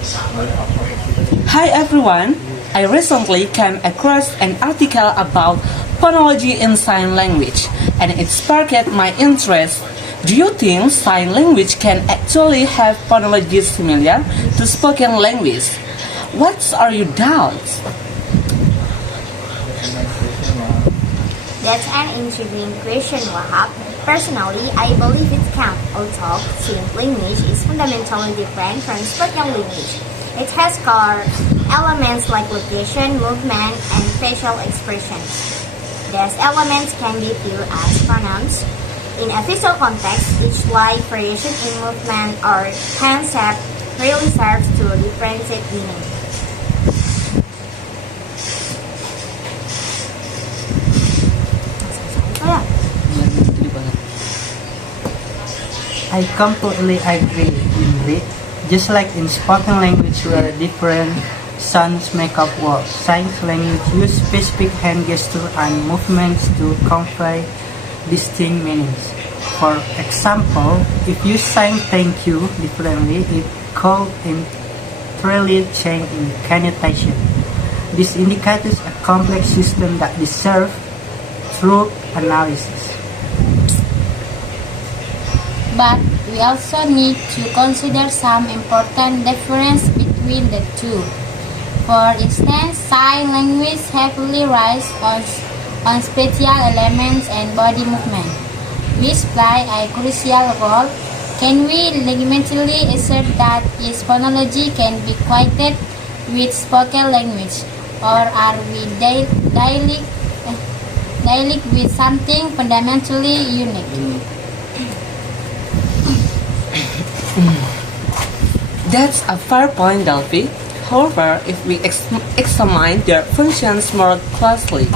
Hi everyone! I recently came across an article about phonology in sign language and it sparked my interest. Do you think sign language can actually have phonology similar to spoken language? What are your doubts? That's an intriguing question, Wahab. Personally, I believe it can, although sign language is fundamentally different from spoken language. It has core elements like location, movement, and facial expression. These elements can be viewed as pronouns. In a visual context, each slight variation in movement or hand shape really serves to differentiate meaning. I completely agree, Indri. Just like in spoken language where different sounds make up words, sign language use specific hand gestures and movements to convey distinct meanings. For example, if you sign thank you differently, it could entirely change in connotation. This indicates a complex system that deserves thorough analysis. But we also need to consider some important difference between the two. For instance, sign language heavily relies on spatial elements and body movement, which play a crucial role. Can we legitimately assert that its phonology can be equated with spoken language, or are we dealing with something fundamentally unique? That's a fair point, DELFI. However, if we examine their functions more closely,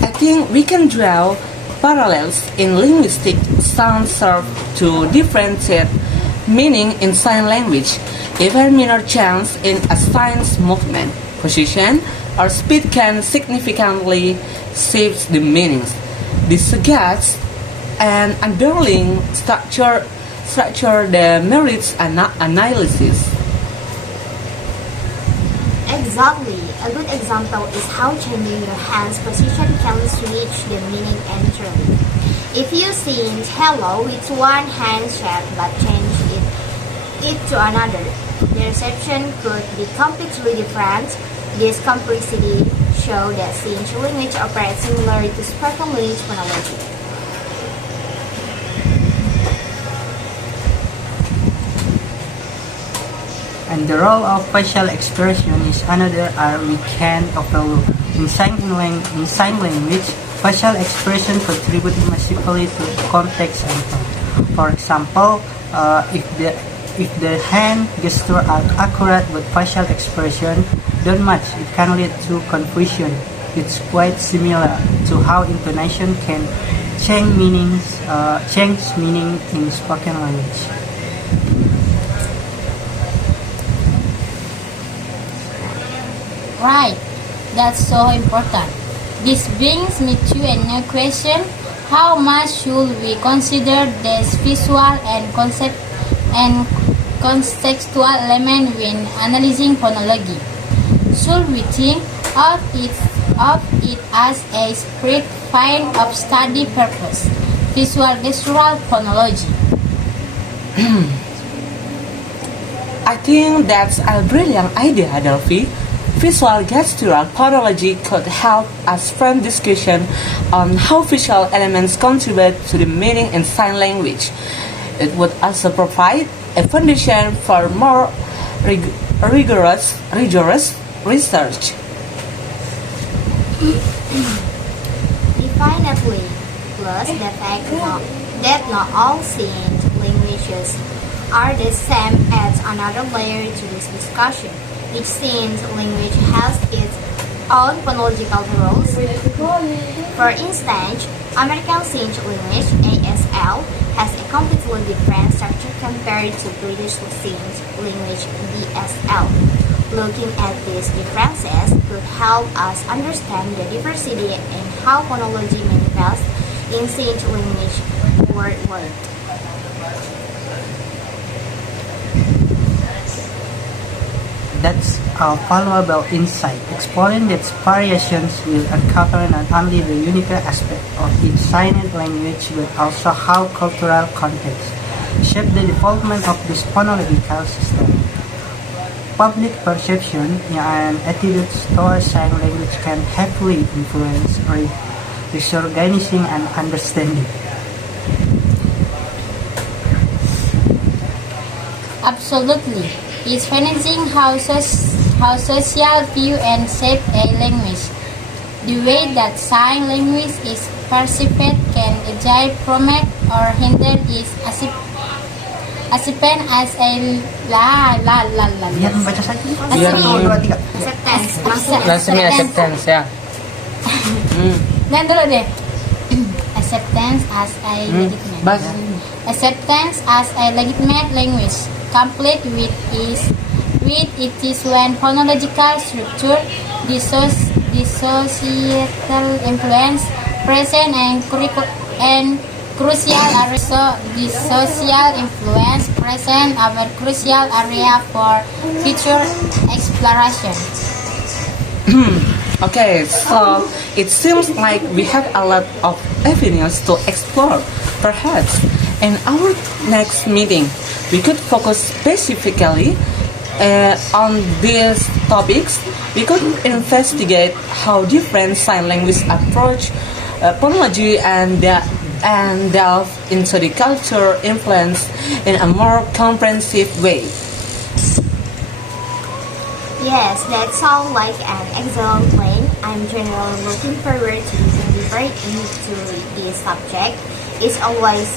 I think we can draw parallels in linguistic. Sounds serve to differentiate meaning in sign language. Even minor change in a sign's movement, position, or speed can significantly shift the meanings. This suggests an underlying structure the merits analysis. Exactly. A good example is how changing your hand's position can switch the meaning entirely. If you sing hello with one hand shape but change it to another, the reception could be completely different. This complexity shows that sign language operates similarly to spoken language phonology. And the role of facial expression is another area we can overlook. In sign language, facial expression contribute massively to context and tone. For example, if the hand gestures are accurate but facial expression don't match, it can lead to confusion. It's quite similar to how intonation can change meaning in spoken language. Right, that's so important. This brings me to a new question. How much should we consider this visual and contextual element when analyzing phonology? Should we think of it as a separate field of study purpose, Visual-Gestural phonology? I think that's a brilliant idea, DELFI. Visual-Gestural phonology could help us frame discussion on how visual elements contribute to the meaning in sign language. It would also provide a foundation for more rigorous research. Definitely. Plus, the fact that not all sign languages are the same adds another layer to this discussion. Each sign language has its own phonological rules. For instance, American Sign Language (ASL) has a completely different structure compared to British Sign Language (BSL). Looking at these differences could help us understand the diversity in how phonology manifests in sign language worldwide. That's a valuable insight. Exploring these variations will uncover not only the unique aspect of each sign language but also how cultural context shape the development of this phonological system. Public perception and attitudes towards sign language can heavily influence disorganizing and understanding. Absolutely. It's fascinating how social view and shape a language. The way that sign language is perceived can either promote or hinder its acceptance as a Biar membaca saja. Biar 1, 2, 3. Acceptance. Langsung acceptance ya. Dan dulu deh. Acceptance as a legitimate. Bas. Acceptance as a legitimate language, complete with its when phonological structure, the societal influence present and crucial area. So the social influence present are crucial area for future exploration. Okay, so it seems like we have a lot of avenues to explore. Perhaps in our next meeting, we could focus specifically on these topics. We could investigate how different sign language approach phonology and delve into the cultural influence in a more comprehensive way. Yes, that sounds like an excellent plan. I'm generally looking forward to digging deeper into this subject. It's always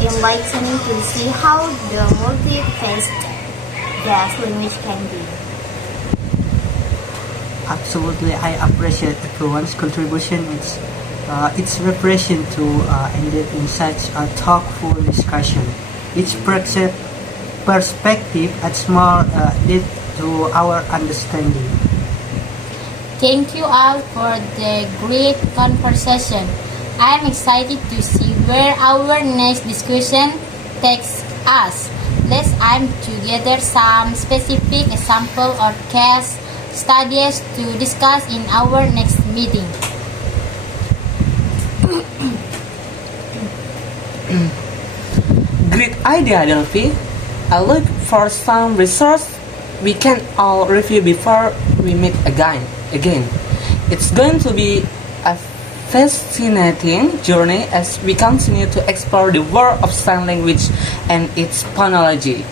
enlightening to see how the multifaceted jazz language can be. Absolutely, I appreciate everyone's contribution. It's refreshing to end it in such a thoughtful discussion. Each perspective adds more depth to our understanding. Thank you all for the great conversation. I'm excited to see where our next discussion takes us. Let's aim together some specific example or case studies to discuss in our next meeting. Great idea, Delphi. I look for some resource we can all review before we meet again. It's going to be a fascinating journey as we continue to explore the world of sign language and its phonology.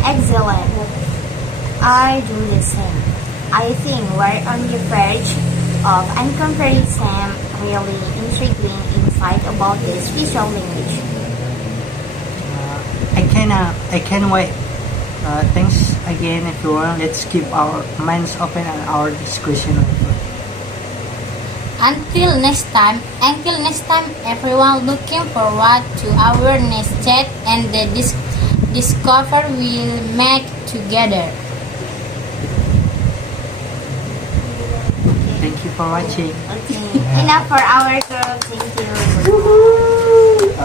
Excellent. I do the same. I think we're on the verge of uncovering some really intriguing insight about this visual language. I can't wait. Thanks again, everyone. Let's keep our minds open and our discussion open. Until next time, everyone, looking forward to our next chat and the discover we'll make together. Thank you for watching. Okay. Enough for our group. Thank you.